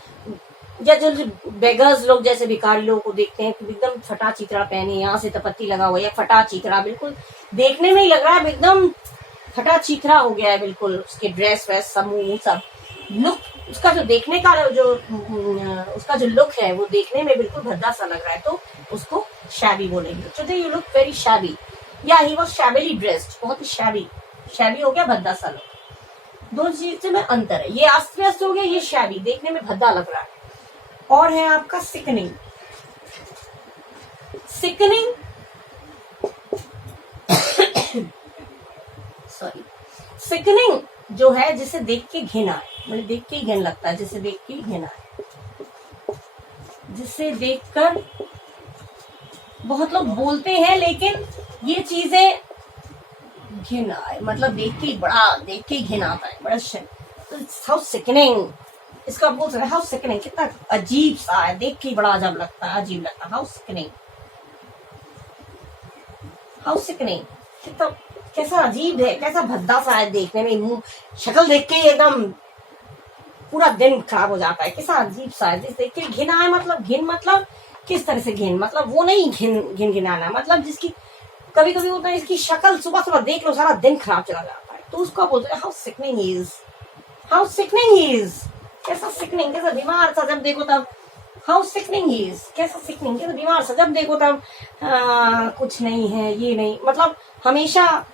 जो बेगर्स लोग जैसे भिखारी लोगों को देखते हैं तो एकदम फटा चित्रा पहने, यहाँ से तपत्ती लगा हुआ है, फटा चित्रा, बिल्कुल देखने में ही लग रहा है एकदम फटा चित्रा हो गया है, बिल्कुल उसके ड्रेस वेस सब, मुंह सब, लुक उसका जो देखने का जो उसका जो लुक है वो देखने में बिल्कुल भद्दा सा लग रहा है, तो उसको शैबी बोलेंगे। Today you look very shabby, या ही वाज शैबीली ड्रेस्ड, बहुत ही शैबी, शैबी हो गया भद्दा सा लुक। दो चीजों में अंतर है, ये अस्त व्यस्त हो गया, ये शैबी, देखने में भद्दा लग रहा है। और है आपका सिकनिंग। सिकनिंग सॉरी, सिकनिंग जो है जिसे देख के घिन आए, मतलब देख के ही घिन लगता है, जिसे देख के ही घिन आए, जिसे देखकर बहुत लोग बोलते हैं लेकिन ये चीजें घिन आए, मतलब देख के ही घिन आता है, बड़ा हाउ सिकनिंग, इसका बोल सकते हैं हाउ सिकनिंग, कितना अजीब सा है, देख के ही बड़ा अजीब लगता है, हाउ सिकनिंग, हाउ सिकनिंग, कितना कैसा अजीब है, कैसा भद्दा सा है देखने में, मुंह शक्ल देख के एकदम पूरा दिन खराब हो जाता है, कैसा अजीब सा है, देख के घिन आए, मतलब घिन मतलब किस तरह से घिन, मतलब वो नहीं घिनाना, मतलब जिसकी कभी कभी होता है इसकी शक्ल सुबह सुबह देख लो सारा दिन खराब चला जाता है, तो उसको बोलते हैं how sickening is, how sickening is, कैसा सिकनिंग, कैसा बीमार सा, जब देखो तब हाउ सिकनिंग इज, कैसा सिकनिंग, कैसा बीमार सा, जब देखो तब कुछ नहीं है, ये नहीं, मतलब हमेशा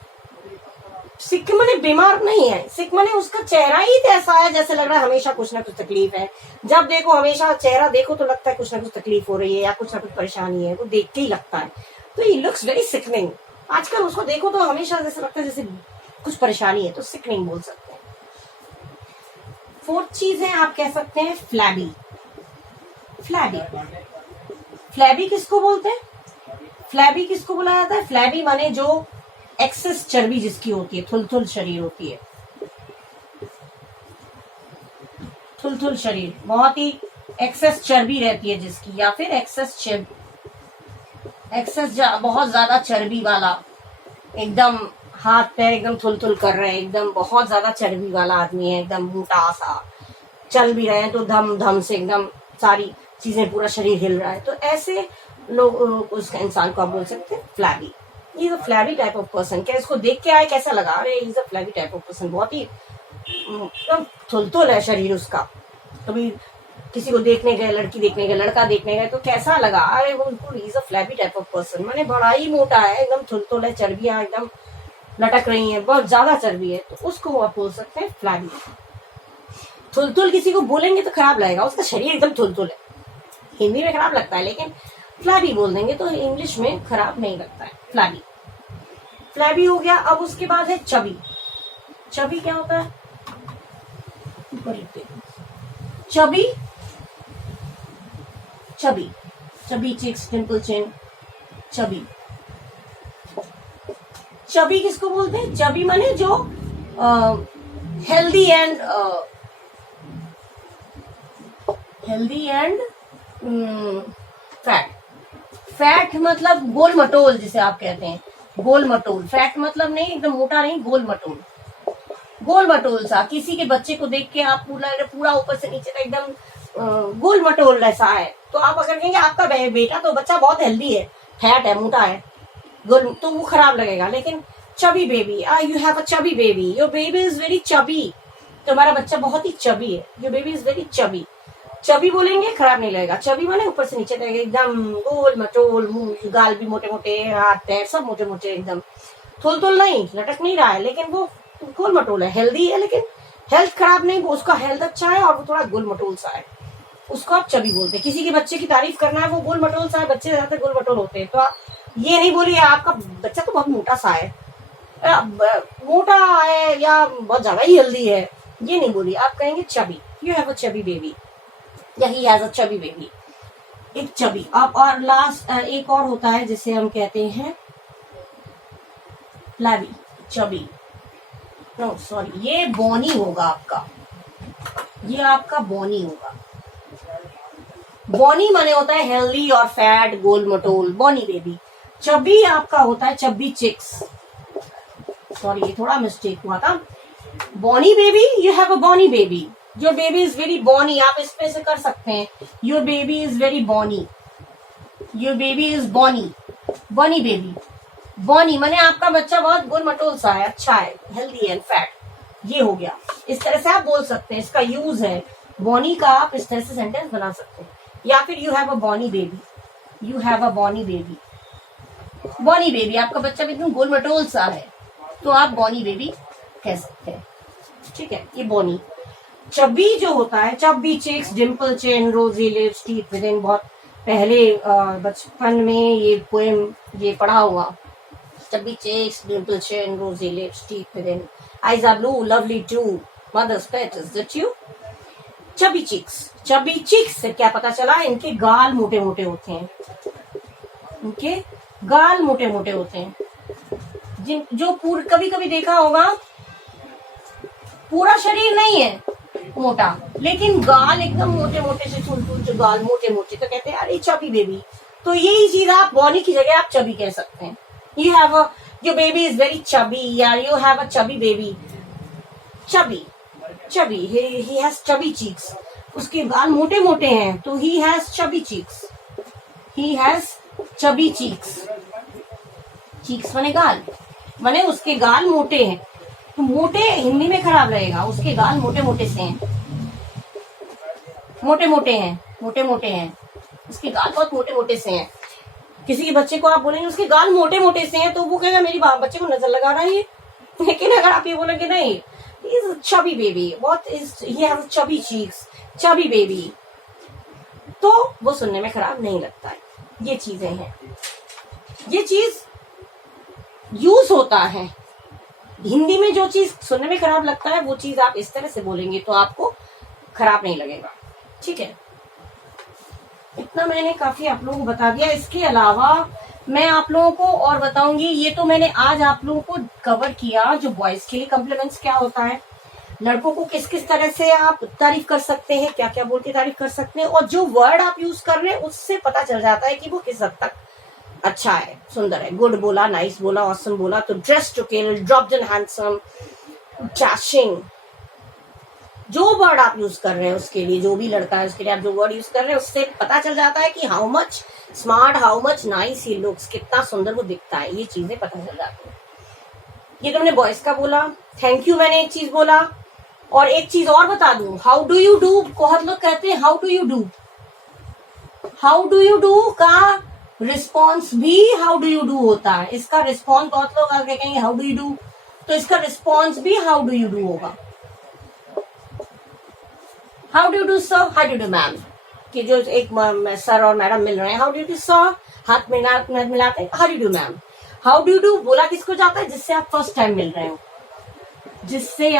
सिक मने बीमार नहीं है, सिक मने उसका चेहरा ही ऐसा है जैसे लग रहा है हमेशा कुछ ना कुछ तकलीफ है, जब देखो हमेशा चेहरा देखो तो लगता है कुछ ना कुछ तकलीफ हो रही है या कुछ ना कुछ परेशानी है, वो देख के ही लगता है, तो ये लुक्स वेरी सिकनिंग, आजकल उसको देखो तो हमेशा जैसे लगता है जैसे कुछ परेशानी है, तो सिकनिंग बोल सकते हैं। फोर्थ चीज है, आप कह सकते हैं फ्लैबी, फ्लैबी, फ्लैबी किसको बोलते हैं, फ्लैबी किसको बोला जाता है, फ्लैबी माने जो एक्सेस चर्बी जिसकी होती है, थुलथुल शरीर होती है, थुलथुल शरीर, बहुत ही एक्सेस चर्बी रहती है जिसकी, या फिर बहुत ज्यादा चर्बी वाला, एकदम हाथ पैर एकदम थुलथुल कर रहे हैं, एकदम बहुत ज्यादा चर्बी वाला आदमी है, एकदम मोटा सा, चल भी रहे हैं तो धम धम से एकदम सारी चीजें, पूरा शरीर हिल रहा है, तो ऐसे लोग उसका इंसान को आप बोल सकते हैं flabby, is a flabby type of person. क्या इसको देख के आए कैसा लगा, अरे is a flabby type of person, बहुत ही एकदम थुलथुल है शरीर उसका, कभी किसी को देखने गए, लड़की देखने गए, लड़का देखने गए तो कैसा लगा, अरे वो is a flabby type of person, माने बड़ा ही मोटा है, एकदम थुलथुल है, चर्बियां एकदम लटक रही है, बहुत ज्यादा चर्बी है, तो उसको आप बोल सकते हैं फ्लैबी। थुलथुल किसी को बोलेंगे तो खराब लगेगा, उसका शरीर एकदम थुलथुल है, हिंदी में खराब लगता है, लेकिन फ्लैबी बोल देंगे तो इंग्लिश में खराब नहीं लगता है, फ्लैबी, फ्लैबी हो गया। अब उसके बाद है चबी, चबी क्या होता है, chubby, chubby, chubby cheeks, dimple chin, chubby, chubby किसको बोलते हैं, चबी माने जो हेल्दी एंड फैट, फैट मतलब गोल मटोल जिसे आप कहते हैं, गोल मटोल, फैट मतलब नहीं एकदम मोटा नहीं, गोल मटोल, गोल मटोल सा, किसी के बच्चे को देख के आप पूरा ऊपर से नीचे तक एकदम गोल मटोल ऐसा है, तो आप अगर कहेंगे आपका बेटा तो बच्चा बहुत हेल्दी है, फैट है, मोटा है, गोल, तो वो खराब लगेगा, लेकिन chubby baby, you have a chubby baby, your baby is very chubby, तुम्हारा बच्चा बहुत ही चबी है, your baby is very chubby, chubby बोलेंगे खराब नहीं लगेगा, चबी माने ऊपर से नीचे तक एकदम गोल मटोल, मुंह गाल भी मोटे मोटे, हाथ पैर सब मोटे मोटे, एकदम थुलथुल नहीं, लटक नहीं रहा है, लेकिन वो गोल मटोल है, हेल्दी है, लेकिन हेल्थ खराब नहीं, वो उसका हेल्थ अच्छा है और वो थोड़ा गोल मटोल सा है, उसको आप चबी बोलते हैं। किसी के बच्चे की तारीफ करना है, वो गोल मटोल सा है, बच्चे ज्यादातर गोल मटोल होते हैं, तो आप ये नहीं बोलिए आपका बच्चा तो बहुत मोटा सा है, मोटा है या बहुत ज्यादा ही हेल्दी है, ये नहीं बोलिए, आप कहेंगे chubby, you have a chubby baby, या he has a chubby baby, एक चबी। अब और लास्ट एक और होता है जिसे हम कहते हैं फ्लैबी, चबी, नो सॉरी, ये बोनी होगा आपका, ये आपका बोनी होगा, बोनी माने होता है हेल्दी और फैट, गोल मटोल, बोनी बेबी। चबी आपका होता है चबी चिक्स, सॉरी ये थोड़ा मिस्टेक हुआ था, bony baby, you have a bony baby, your baby is very bony, आप इस पे से कर सकते हैं, your baby is very bony, your baby is bony, bony baby, bony माने आपका बच्चा बहुत गोल मटोल सा है, अच्छा है, हेल्दी एंड फैट, ये हो गया, इस तरह से आप बोल सकते हैं, इसका यूज है बोनी का, आप इस तरह से सेंटेंस बना सकते हैं, या फिर you have a bony baby, you have a bony baby, bonny baby, आपका बच्चा एकदम गोल मटोल सा है, तो आप बोनी बेबी कह सकते हैं, ठीक है, ये बोनी। चबी जो होता है, चबी चिक्स, डिम्पल चिन, रोजी लिप्स, टीथ विदिन, बहुत पहले बचपन में ये पोएम ये पढ़ा हुआ, chubby cheeks, dimple chin, rosy lips, teeth within, eyes are blue, lovely too, mother's pet, is that you? Chubby cheeks. Chubby cheeks से क्या पता चला? इनके गाल मोटे मोटे होते हैं, इनके गाल मोटे मोटे होते हैं। जिन जो कभी कभी देखा होगा, पूरा शरीर नहीं है मोटा, लेकिन गाल एकदम मोटे मोटे से, चुल गाल मोटे मोटे, तो कहते हैं अरे चबी बेबी। तो यही चीज आप बॉनी की जगह आप चबी कह सकते हैं। You have a, your baby is very chubby, या you have a chubby baby. Chubby, chubby, he has chubby cheeks. उसके गाल मोटे मोटे हैं तो he has chubby cheeks, he has chubby cheeks. Cheeks माने गाल, माने उसके गाल मोटे हैं। तो मोटे हिंदी में खराब रहेगा, उसके गाल मोटे मोटे से हैं, मोटे मोटे हैं, मोटे मोटे हैं, उसके गाल बहुत मोटे मोटे से हैं। किसी के बच्चे को आप बोलेंगे उसके गाल मोटे मोटे से हैं, तो वो कहेगा मेरी बच्चे को नजर लगा रहा है। लेकिन अगर आप ये बोलेंगे नहीं, is chubby baby, what is he have chubby cheeks, chubby baby, तो वो सुनने में खराब नहीं लगता है। ये चीजें हैं, ये चीज यूज होता है। हिंदी में जो चीज सुनने में खराब लगता है वो चीज आप इस तरह से बोलेंगे तो आपको खराब नहीं लगेगा। ठीक है, इतना मैंने काफी आप लोगों को बता दिया। इसके अलावा मैं आप लोगों को और बताऊंगी। ये तो मैंने आज आप लोगों को कवर किया जो बॉयज के लिए कॉम्प्लीमेंट्स क्या होता है, लड़कों को किस किस तरह से आप तारीफ कर सकते हैं, क्या क्या बोल के तारीफ कर सकते हैं, और जो वर्ड आप यूज कर रहे हैं उससे पता चल जाता है कि वो किस हद तक अच्छा है, सुंदर है। गुड बोला, नाइस बोला, ऑसम बोला, तो dress to kill, dropped in handsome, dashing, जो वर्ड आप यूज कर रहे हैं उसके लिए, जो भी लड़का है उसके लिए आप जो वर्ड यूज कर रहे हैं उससे पता चल जाता है कि how much smart, how much nice he looks, कितना सुंदर वो दिखता है। ये चीजें पता चल जाती है। ये तो मैंने बॉयज का बोला। थैंक यू मैंने एक चीज बोला, और एक चीज और बता दूं, हाउ डू यू डू, बहुत लोग कहते हैं how do you do, how do you do का रिस्पॉन्स भी हाउ डू यू डू होता है। इसका रिस्पॉन्स बहुत लोग आगे कहेंगे हाउ डू यू डू, तो इसका रिस्पॉन्स भी हाउ डू यू डू होगा। How do you do sir, how do you do ma'am, कि जो एक सर और मैडम मिल रहे हैं, how do you do sir, हाथ मिलाते हैं, how do you do ma'am. How do you do बोला किसको जाता है, जिससे आप फर्स्ट टाइम मिल रहे हो, जिससे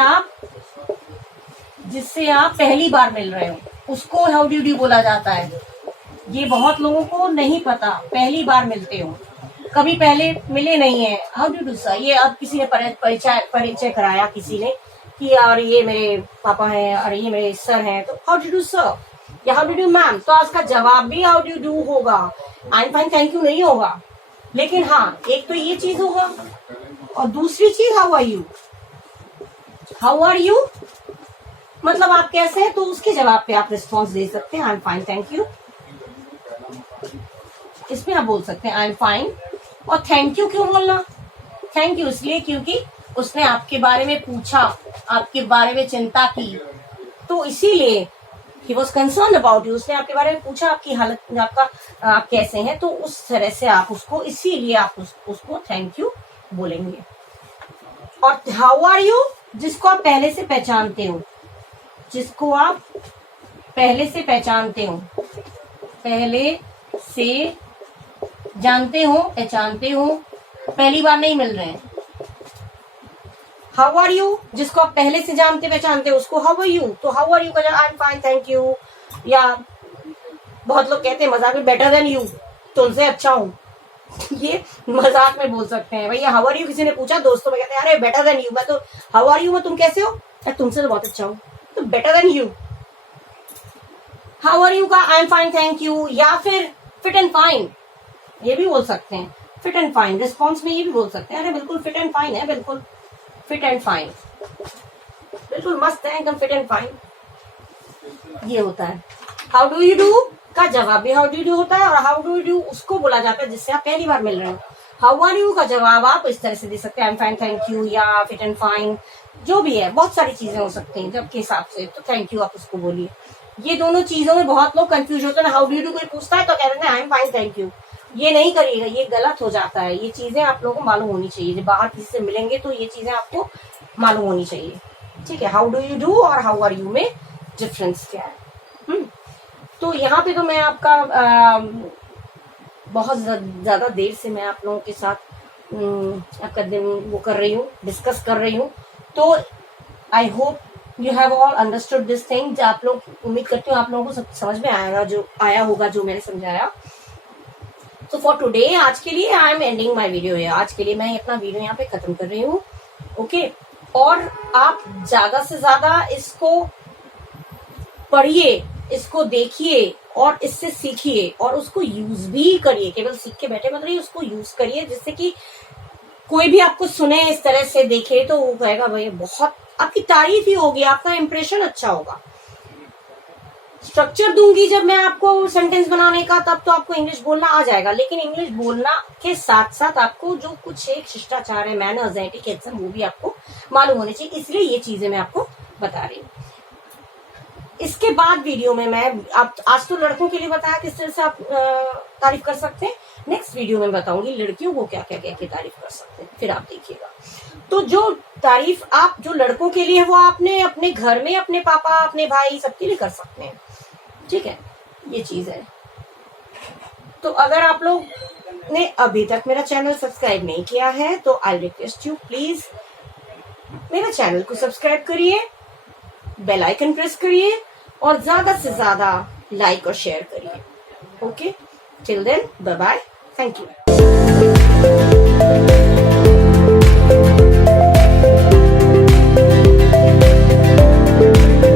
आप पहली बार मिल रहे हो, उसको हाउ डू यू डू बोला जाता है। ये बहुत लोगों को नहीं पता, पहली बार मिलते हो, कभी पहले मिले नहीं है, हाउ डू डू सर। ये अब किसी ने परिचय कराया किसी ने कि और ये मेरे पापा हैं और ये मेरे सर हैं, तो हाउ डू डू सर या हाउ डू डू मैम। तो उसका जवाब भी हाउ डू डू होगा, आई एम फाइन थैंक यू नहीं होगा। लेकिन हाँ, एक तो ये चीज होगा, और दूसरी चीज how are you, how are you मतलब आप कैसे हैं, तो उसके जवाब पे आप रिस्पॉन्स दे सकते हैं, आई एम फाइन थैंक यू। इसमें आप बोल सकते हैं आई एम फाइन। और थैंक यू क्यों बोलना, थैंक यू इसलिए क्योंकि उसने आपके बारे में पूछा, आपके बारे में चिंता की, तो इसीलिए he was concern about you, उसने आपके बारे में पूछा, आपकी हालत, आपका आप कैसे हैं, तो उस तरह से आप उसको, इसीलिए आप उसको थैंक यू बोलेंगे। और हाउ आर यू जिसको आप पहले से पहचानते हो, जिसको आप पहले से पहचानते हो, पहले से जानते हो, पहचानते हो, पहली बार नहीं मिल रहे हैं। हाउ आर यू जिसको आप पहले से जानते पहचानते हो, उसको हाउ आर यू, तो हाउ आर यू का I am fine thank you, या बहुत लोग कहते हैं मजाक में बेटर देन यू, तुमसे अच्छा हूं। ये मजाक में बोल सकते हैं भैया। हाउ आर यू किसी ने पूछा दोस्तों में, कहते हैं अरे बेटर देन यू, मैं तो हाउ आर यू में तुम कैसे हो, तुमसे तो बहुत अच्छा हूं, तो better than you. How are you का I am fine thank you, या फिर फिट एंड फाइन, ये भी बोल सकते हैं। फिट एंड फाइन रिस्पॉन्स में ये भी बोल सकते हैं, अरे बिल्कुल फिट एंड फाइन है, बिल्कुल फिट एंड फाइन, बिल्कुल मस्त है एकदम फिट एंड फाइन, ये होता है। हाउ डू यू डू का जवाब भी हाउ डू यू डू होता है, और हाउ डू यू डू उसको बोला जाता है जिससे आप पहली बार मिल रहे हो। हाउ आर यू का जवाब आप इस तरह से दे सकते हैं, आई एम फाइन थैंक यू, या फिट एंड फाइन, जो भी है, बहुत सारी चीजें हो सकती हैं जब के हिसाब से, तो थैंक यू आप उसको बोलिए। ये दोनों चीजों में बहुत लोग कंफ्यूज होते हैं। हाउ डू यू डू कोई पूछता है तो कहते हैं आई एम फाइन थैंक यू, ये नहीं करिएगा, ये गलत हो जाता है। ये चीजें आप लोगों को मालूम होनी चाहिए, जब बाहर किसी से मिलेंगे तो ये चीजें आपको मालूम होनी चाहिए, ठीक है। हाउ डू यू डू और हाउ आर यू में डिफरेंस क्या है। तो यहाँ पे तो मैं आपका बहुत ज्यादा देर से मैं आप लोगों के साथ आपका दिन वो कर रही हूँ, डिस्कस कर रही हूँ। तो I hope you have all understood this thing. आप लोग, उम्मीद करती हूँ आप लोगों को सब समझ में आया होगा जो मैंने समझाया। तो फॉर टुडे, आज के लिए I am ending my video है। आज के लिए मैं अपना वीडियो यहाँ पे खत्म कर रही हूँ। ओके, और आप ज्यादा से ज्यादा इसको पढ़िए, इसको देखिए और इससे सीखिए और उसको यूज भी करिए। केवल सीख के बैठे मत रहिए, उसको यूज करिए, जिससे कि कोई भी आपको सुने, इस तरह से देखे तो वो कहेगा भाई बहुत, आपकी तारीफ ही होगी, आपका इंप्रेशन अच्छा होगा। स्ट्रक्चर दूंगी जब मैं आपको सेंटेंस बनाने का, तब तो आपको इंग्लिश बोलना आ जाएगा, लेकिन इंग्लिश बोलना के साथ साथ आपको जो कुछ एक शिष्टाचार है, मैनर्स है, एटिकेट्स है, वो भी आपको मालूम होने चाहिए। इसलिए ये चीजें मैं आपको बता रही हूँ। इसके बाद वीडियो में मैं आज तो लड़कों के लिए बताया किस तरह से आप तारीफ कर सकते हैं। नेक्स्ट वीडियो में बताऊंगी लड़कियों को क्या क्या क्या क्या तारीफ कर सकते हैं, फिर आप देखिएगा। तो जो तारीफ आप जो लड़कों के लिए, वो आपने अपने घर में अपने पापा, अपने भाई, सबके लिए कर सकते हैं। ठीक है, ये चीज है। तो अगर आप लोग ने अभी तक मेरा चैनल सब्सक्राइब नहीं किया है तो आई रिक्वेस्ट यू, प्लीज मेरा चैनल को सब्सक्राइब करिए, बेल आइकन प्रेस करिए और ज्यादा से ज्यादा लाइक और शेयर करिए। Okay, till then, bye bye, thank you.